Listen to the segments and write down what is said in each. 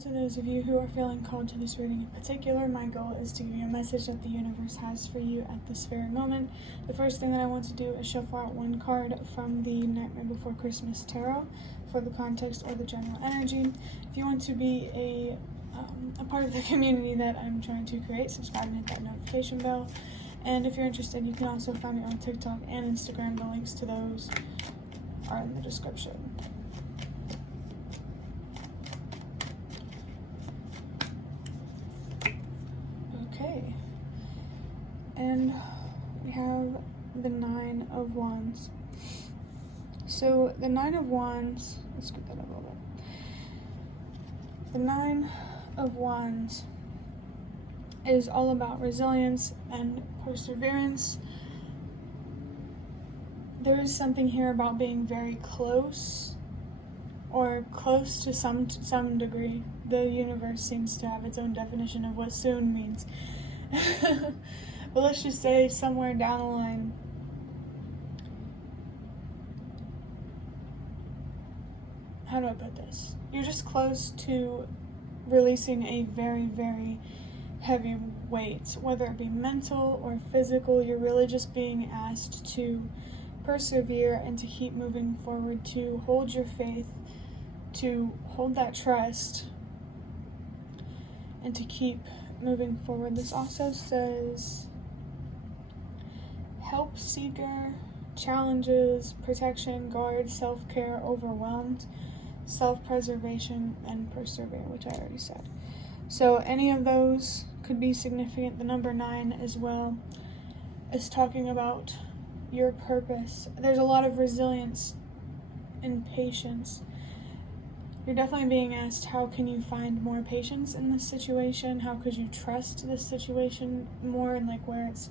to those of you who are feeling called to this reading in particular. My goal is to give you a message that the universe has for you at this very moment. The first thing that I want to do is shuffle out one card from the Nightmare Before Christmas Tarot for the context or the general energy. If you want to be a part of the community that I'm trying to create, subscribe and hit that notification bell. And if you're interested, you can also find me on TikTok and Instagram. The links to those are in the description. Okay, and we have the Nine of Wands. So the Nine of Wands, let's scoot that up a little bit. The Nine of Wands is all about resilience and perseverance. There is something here about being very close, or close to some degree. The universe seems to have its own definition of what soon means. But let's just say somewhere down the line, how do I put this? You're just close to releasing a very, very heavy weight, whether it be mental or physical. You're really just being asked to persevere and to keep moving forward, to hold your faith, to hold that trust, and to keep moving forward. This also says help seeker, challenges, protection, guard, self-care, overwhelmed, self-preservation, and persevere, which I already said. So any of those could be significant. The number 9 as well is talking about your purpose. There's a lot of resilience and patience. You're definitely being asked, how can you find more patience in this situation? How could you trust this situation more, and like where it's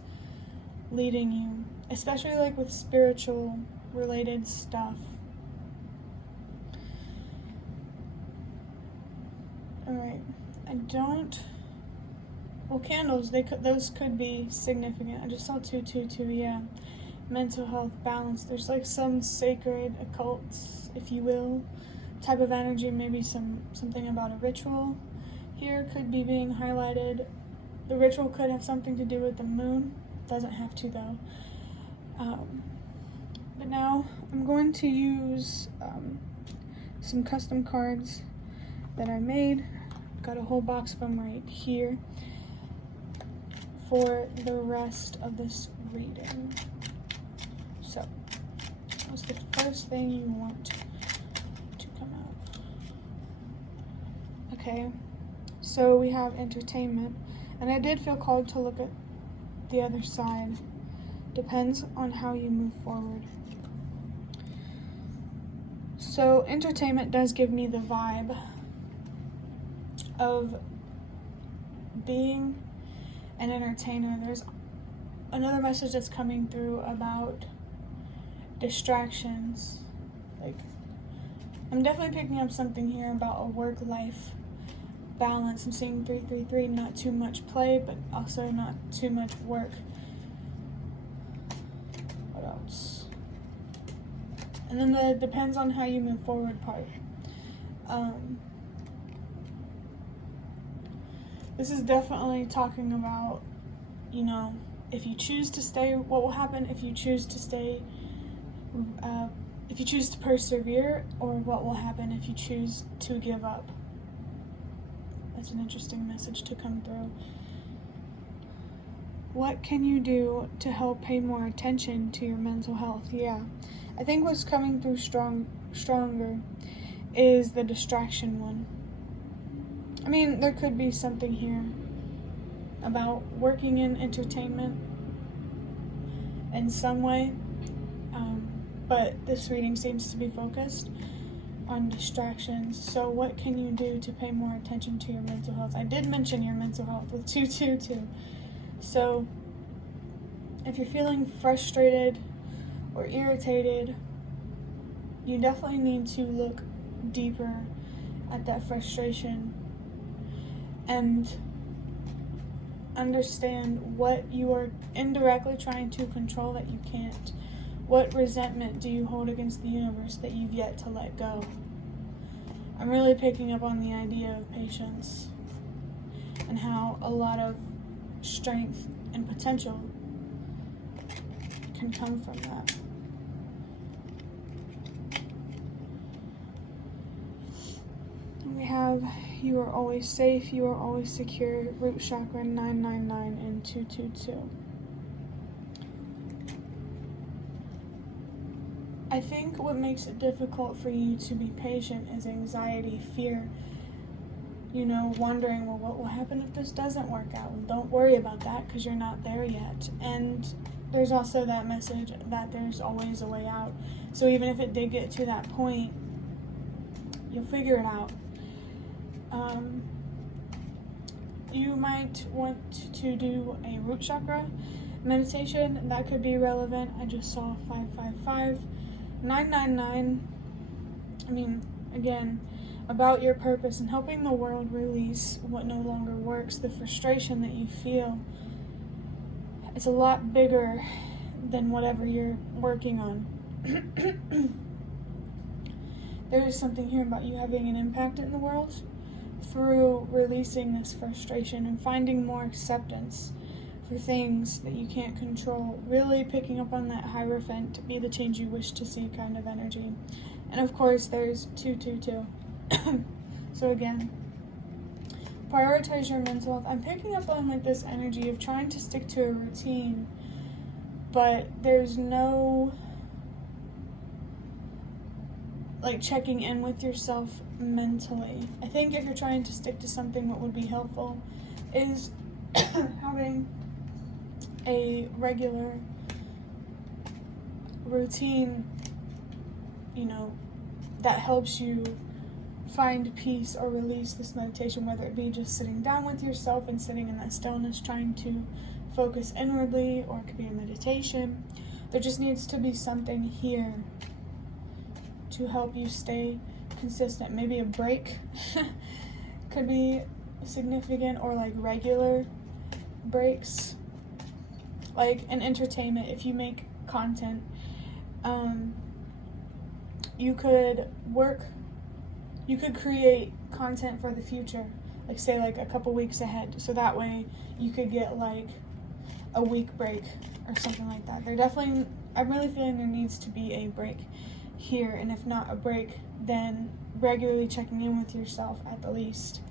leading you, especially like with spiritual related stuff. All right, candles, those could be significant. I just saw 222, yeah. Mental health, balance. There's like some sacred occult, if you will, type of energy. Maybe something about a ritual here could be being highlighted. The ritual could have something to do with the moon. Doesn't have to though. But now I'm going to use some custom cards that I made. Got a whole box of them right here for the rest of this reading. So, what's the first thing you want to come out? Okay, so we have entertainment, and I did feel called to look at the other side. Depends on how you move forward. So entertainment does give me the vibe of being an entertainer. There's another message that's coming through about distractions. Like, I'm definitely picking up something here about a work-life balance. I'm seeing 333, not too much play, but also not too much work. What else? And then the depends on how you move forward part. This is definitely talking about, you know, if you choose to stay, what will happen if you choose to stay, if you choose to persevere, or what will happen if you choose to give up. That's an interesting message to come through. What can you do to help pay more attention to your mental health? Yeah, I think what's coming through stronger is the distraction one. I mean, there could be something here about working in entertainment in some way, but this reading seems to be focused on distractions. So what can you do to pay more attention to your mental health? I did mention your mental health with 222. So if you're feeling frustrated or irritated, you definitely need to look deeper at that frustration and understand what you are indirectly trying to control that you can't. What resentment do you hold against the universe that you've yet to let go? I'm really picking up on the idea of patience and how a lot of strength and potential can come from that. We have you are always safe, you are always secure, root chakra 999 and 222. I think what makes it difficult for you to be patient is anxiety, fear, wondering, well, what will happen if this doesn't work out? Well, don't worry about that because you're not there yet. And there's also that message that there's always a way out. So even if it did get to that point, you'll figure it out. You might want to do a root chakra meditation. That could be relevant. I just saw 555. 999, again, about your purpose and helping the world release what no longer works, the frustration that you feel. It's a lot bigger than whatever you're working on. There is something here about you having an impact in the world through releasing this frustration and finding more acceptance for things that you can't control, really picking up on that Hierophant, to be the change you wish to see kind of energy. And of course there's 222. So again, prioritize your mental health. I'm picking up on this energy of trying to stick to a routine, but there's no checking in with yourself mentally. I think if you're trying to stick to something, what would be helpful is having a regular routine, that helps you find peace or release this meditation, whether it be just sitting down with yourself and sitting in that stillness, trying to focus inwardly, or it could be a meditation. There just needs to be something here to help you stay consistent. Maybe a break could be significant, or regular breaks, in entertainment. If you make content, you could create content for the future, say a couple weeks ahead, so that way you could get a week break or something like that. I'm really feeling there needs to be a break here, and if not a break, then regularly checking in with yourself at the least.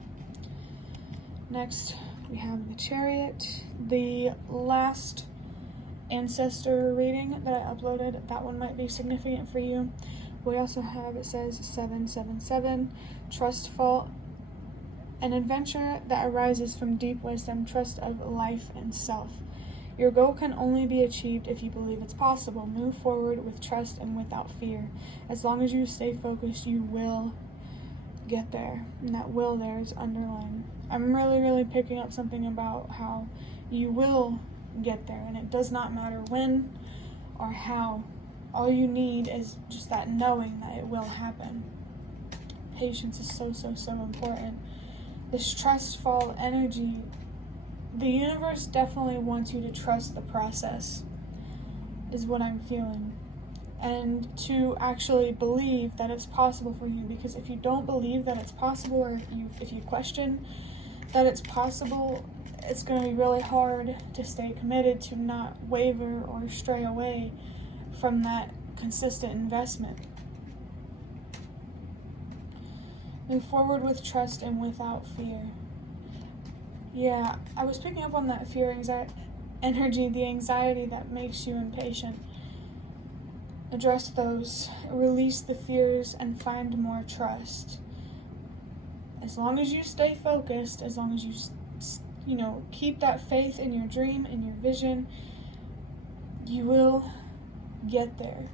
Next, we have the Chariot. The last ancestor reading that I uploaded, that one might be significant for you. We also have, it says 777, trustful, an adventure that arises from deep wisdom, trust of life and self. Your goal can only be achieved if you believe it's possible. Move forward with trust and without fear. As long as you stay focused, you will get there. And that will there is underlined. I'm really, really picking up something about how you will get there, and it does not matter when or how. All you need is just that knowing that it will happen. Patience is so, so, so important. This trustful energy, the universe definitely wants you to trust the process, is what I'm feeling. And to actually believe that it's possible for you, because if you don't believe that it's possible, or if you question that it's possible, it's going to be really hard to stay committed, to not waver or stray away from that consistent investment. Move forward with trust and without fear. Yeah, I was picking up on that fear, energy, the anxiety that makes you impatient. Address those, release the fears, and find more trust. As long as you stay focused, as long as you keep that faith in your dream, in your vision, you will get there.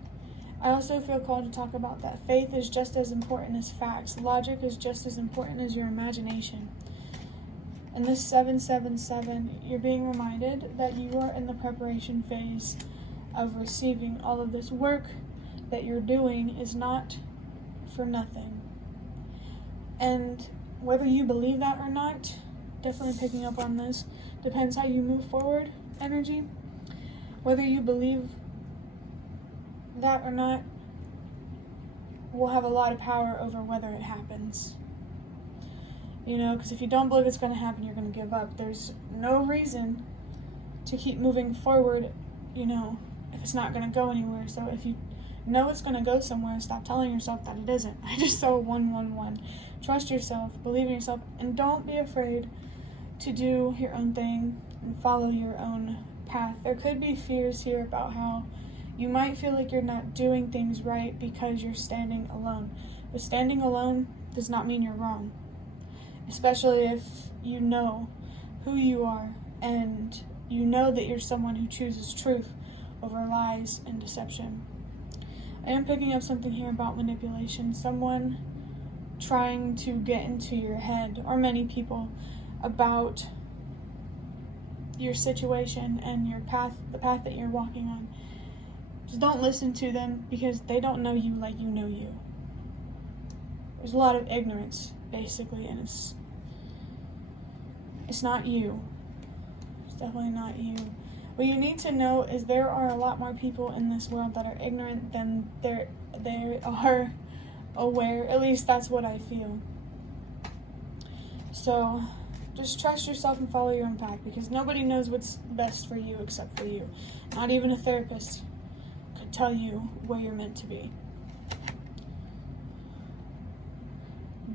I also feel called to talk about that faith is just as important as facts. Logic is just as important as your imagination. In this 777, you're being reminded that you are in the preparation phase of receiving. All of this work that you're doing is not for nothing. And whether you believe that or not, definitely picking up on this, depends how you move forward, energy. Whether you believe that or not will have a lot of power over whether it happens. Because if you don't believe it's going to happen, you're going to give up. There's no reason to keep moving forward, if it's not going to go anywhere. So if you know it's going to go somewhere, stop telling yourself that it isn't. I just saw 111. Trust yourself, believe in yourself, and don't be afraid to do your own thing and follow your own path. There could be fears here about how you might feel like you're not doing things right because you're standing alone. But standing alone does not mean you're wrong, especially if you know who you are and you know that you're someone who chooses truth over lies and deception. I am picking up something here about manipulation. Someone trying to get into your head, or many people, about your situation and your path, the path that you're walking on. Just don't listen to them, because they don't know you like you know you. There's a lot of ignorance, basically, and it's not you. It's definitely not you. What you need to know is there are a lot more people in this world that are ignorant than they are aware. At least that's what I feel. So just trust yourself and follow your own path, because nobody knows what's best for you except for you. Not even a therapist could tell you where you're meant to be.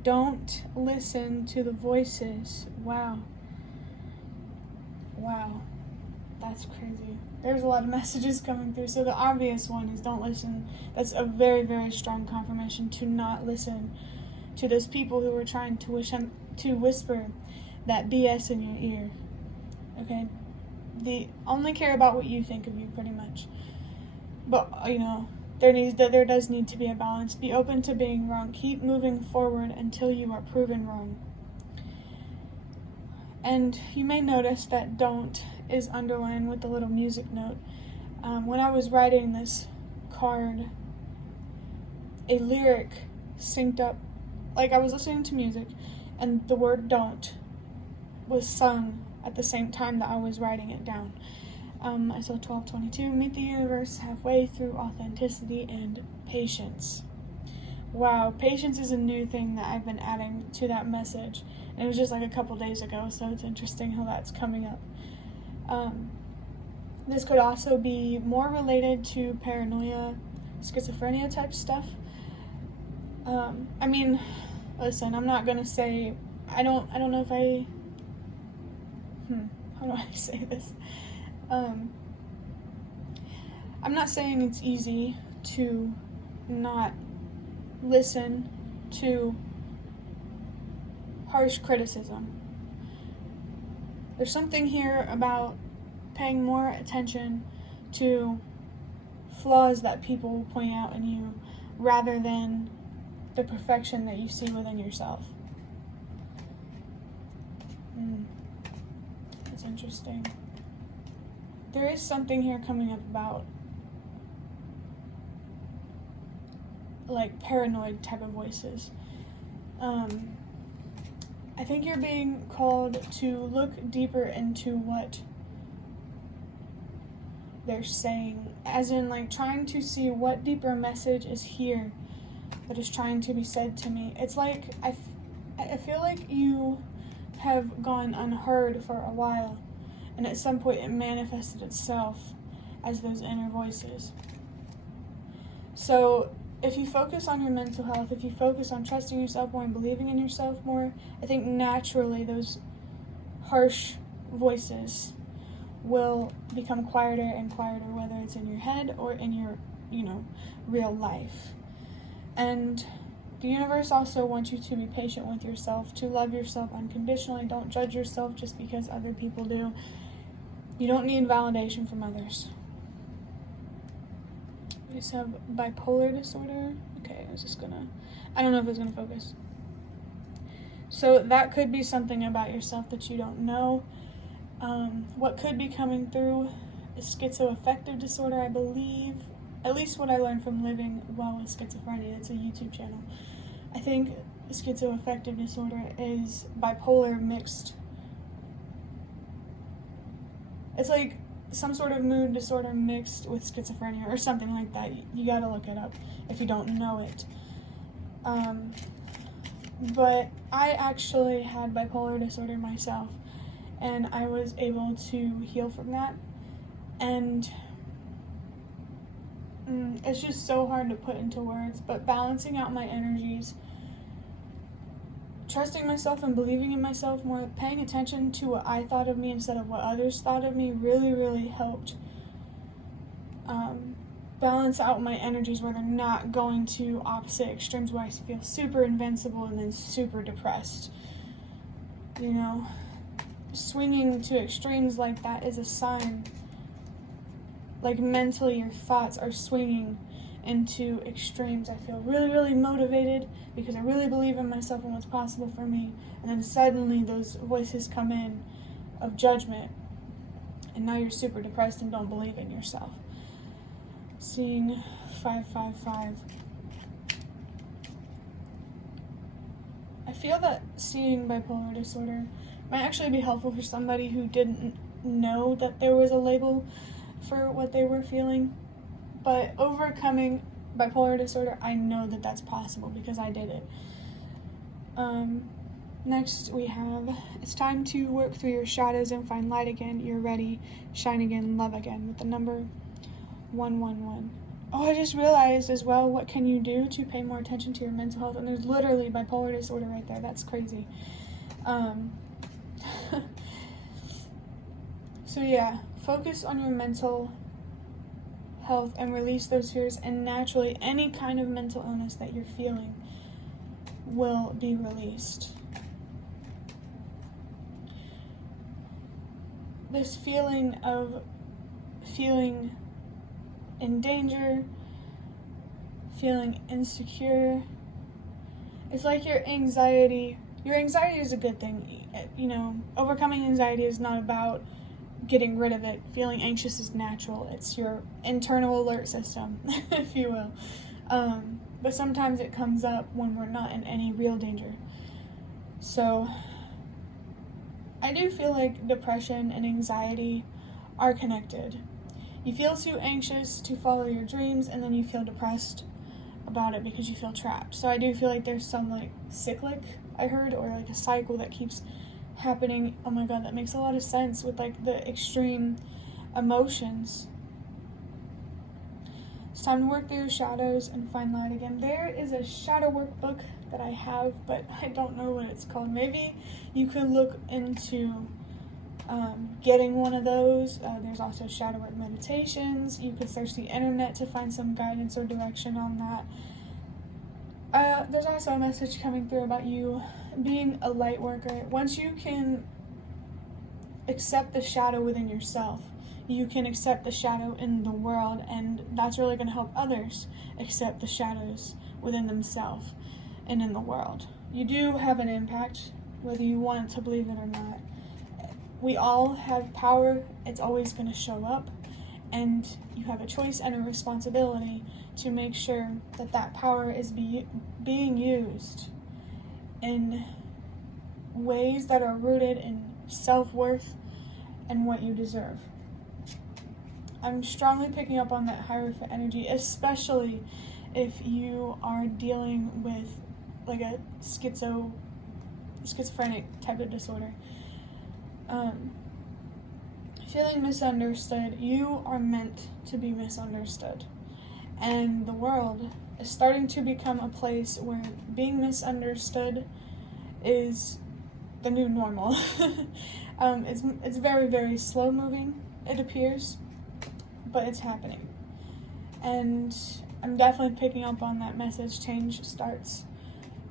Don't listen to the voices. Wow. That's crazy. There's a lot of messages coming through. So the obvious one is don't listen. That's a very, very strong confirmation to not listen to those people who are trying to whisper that BS in your ear. Okay? They only care about what you think of you, pretty much. But, there does need to be a balance. Be open to being wrong. Keep moving forward until you are proven wrong. And you may notice that don't is underlined with the little music note. When I was writing this card, a lyric synced up, like I was listening to music, and the word don't was sung at the same time that I was writing it down. I saw 1222, meet the universe halfway through authenticity and patience. Wow, patience is a new thing that I've been adding to that message. And it was just like a couple days ago, so it's interesting how that's coming up. This could also be more related to paranoia, schizophrenia type stuff. Listen, I'm not gonna say, I don't know if how do I say this? I'm not saying it's easy to not listen to harsh criticism. There's something here about paying more attention to flaws that people point out in you rather than the perfection that you see within yourself. That's interesting. There is something here coming up about like paranoid type of voices. I think you're being called to look deeper into what they're saying, as in like trying to see what deeper message is here that is trying to be said to me. It's like I feel like you have gone unheard for a while, and at some point it manifested itself as those inner voices. So if you focus on your mental health, if you focus on trusting yourself more and believing in yourself more, I think naturally those harsh voices will become quieter and quieter, whether it's in your head or in your, real life. And the universe also wants you to be patient with yourself, to love yourself unconditionally. Don't judge yourself just because other people do. You don't need validation from others. We just have bipolar disorder. Okay, I don't know if it's gonna focus. So that could be something about yourself that you don't know. What could be coming through is schizoaffective disorder, I believe. At least what I learned from Living Well with Schizophrenia. It's a YouTube channel. I think schizoaffective disorder is bipolar mixed. It's like some sort of mood disorder mixed with schizophrenia or something like that. You gotta look it up if you don't know it. But I actually had bipolar disorder myself, and I was able to heal from that. And it's just so hard to put into words, but balancing out my energies, trusting myself and believing in myself more, paying attention to what I thought of me instead of what others thought of me really, really helped balance out my energies where they're not going to opposite extremes where I feel super invincible and then super depressed. You know, swinging to extremes like that is a sign. Like mentally, your thoughts are swinging into extremes. I feel really, really motivated because I really believe in myself and what's possible for me. And then suddenly those voices come in of judgment. And now you're super depressed and don't believe in yourself. Seeing 555. I feel that seeing bipolar disorder might actually be helpful for somebody who didn't know that there was a label for what they were feeling. But overcoming bipolar disorder, I know that that's possible because I did it. Next we have, it's time to work through your shadows and find light again. You're ready, shine again, love again, with the number 111. Oh, I just realized as well, what can you do to pay more attention to your mental health? And there's literally bipolar disorder right there. That's crazy. So yeah, focus on your mental health and release those fears, and naturally any kind of mental illness that you're feeling will be released. This feeling of feeling in danger, feeling insecure, it's like your anxiety is a good thing. You know, overcoming anxiety is not about getting rid of it. Feeling anxious is natural. It's your internal alert system, if you will. But sometimes it comes up when we're not in any real danger. So I do feel like depression and anxiety are connected. You feel too anxious to follow your dreams, and then you feel depressed about it because you feel trapped. So I do feel like there's some like cyclic, I heard, or like a cycle that keeps happening. Oh my god, that makes a lot of sense with like the extreme emotions. It's time to work through your shadows and find light again. There is a shadow workbook that I have, but I don't know what it's called. Maybe you could look into getting one of those. There's also shadow work meditations. You could search the internet to find some guidance or direction on that. There's also a message coming through about you being a light worker. Once you can accept the shadow within yourself, you can accept the shadow in the world, and that's really going to help others accept the shadows within themselves and in the world. You do have an impact, whether you want to believe it or not. We all have power. It's always going to show up, and you have a choice and a responsibility to make sure that that power is being used in ways that are rooted in self-worth and what you deserve. I'm strongly picking up on that Hierophant energy, especially if you are dealing with like a schizophrenic type of disorder. Feeling misunderstood. You are meant to be misunderstood. And the world is starting to become a place where being misunderstood is the new normal. It's very, very slow moving, it appears, but it's happening. And I'm definitely picking up on that message. Change starts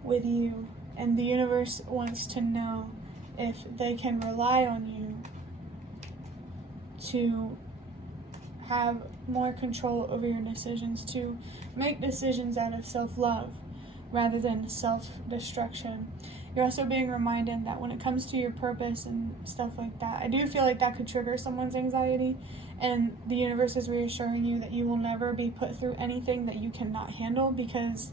with you, and the universe wants to know if they can rely on you to have more control over your decisions, to make decisions out of self-love rather than self-destruction. You're also being reminded that when it comes to your purpose and stuff like that, I do feel like that could trigger someone's anxiety, and the universe is reassuring you that you will never be put through anything that you cannot handle, because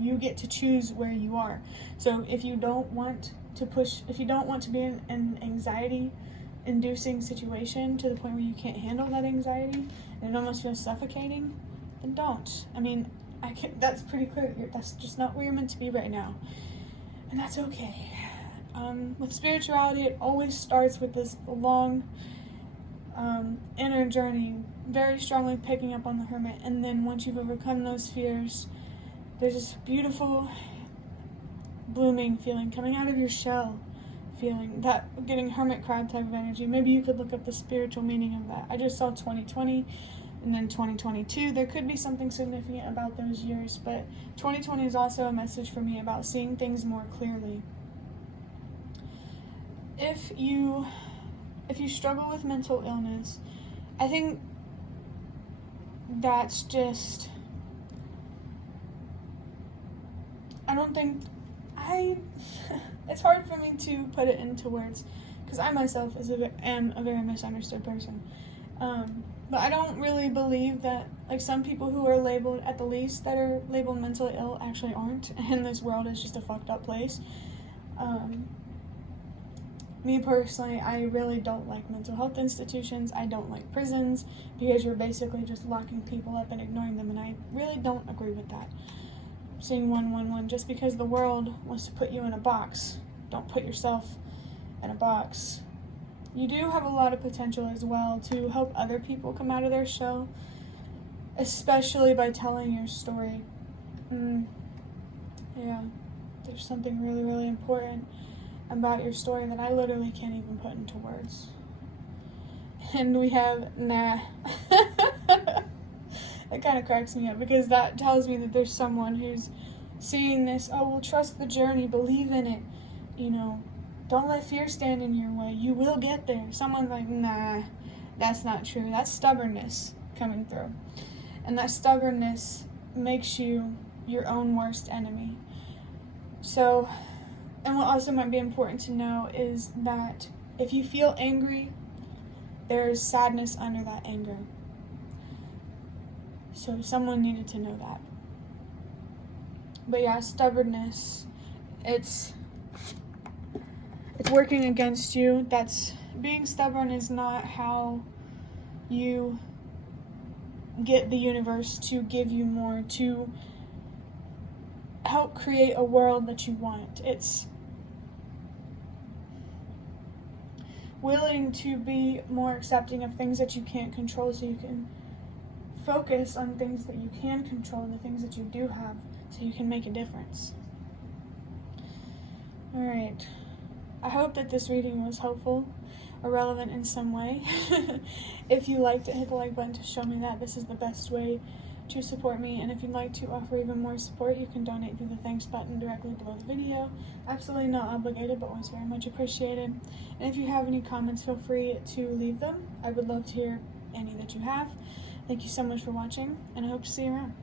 you get to choose where you are. So if you don't want to be in an anxiety-inducing situation to the point where you can't handle that anxiety and it almost feels suffocating, then don't. I mean, That's pretty clear. That's just not where you're meant to be right now. And that's okay. With spirituality, it always starts with this long inner journey, very strongly picking up on the hermit. And then once you've overcome those fears, there's this beautiful blooming feeling, coming out of your shell feeling, that getting hermit crab type of energy. Maybe you could look up the spiritual meaning of that. I just saw 2020 and then 2022. There could be something significant about those years, but 2020 is also a message for me about seeing things more clearly. If you struggle with mental illness, I think that's just, it's hard for me to put it into words, because I myself am a very misunderstood person. But I don't really believe that, like, some people who are labeled, at the least, that are labeled mentally ill actually aren't, and this world is just a fucked up place. Me personally, I really don't like mental health institutions. I don't like prisons, because you're basically just locking people up and ignoring them, and I really don't agree with that. Seeing 111, just because the world wants to put you in a box, don't put yourself in a box. You do have a lot of potential as well to help other people come out of their shell, especially by telling your story. Yeah, there's something really, really important about your story that I literally can't even put into words. And we have nah. It kind of cracks me up, because that tells me that there's someone who's seeing this. Oh, well, trust the journey, believe in it, don't let fear stand in your way, you will get there. Someone's like, nah, that's not true. That's stubbornness coming through, and that stubbornness makes you your own worst enemy. So, and what also might be important to know is that if you feel angry, there's sadness under that anger. So someone needed to know that. But yeah, stubbornness, it's working against you. Being stubborn is not how you get the universe to give you more, to help create a world that you want. It's willing to be more accepting of things that you can't control, so you can focus on things that you can control, the things that you do have, so you can make a difference. Alright, I hope that this reading was helpful or relevant in some way. If you liked it, hit the like button to show me that. This is the best way to support me, and if you'd like to offer even more support, you can donate through the thanks button directly below the video. Absolutely not obligated, but always very much appreciated. And if you have any comments, feel free to leave them. I would love to hear any that you have. Thank you so much for watching, and I hope to see you around.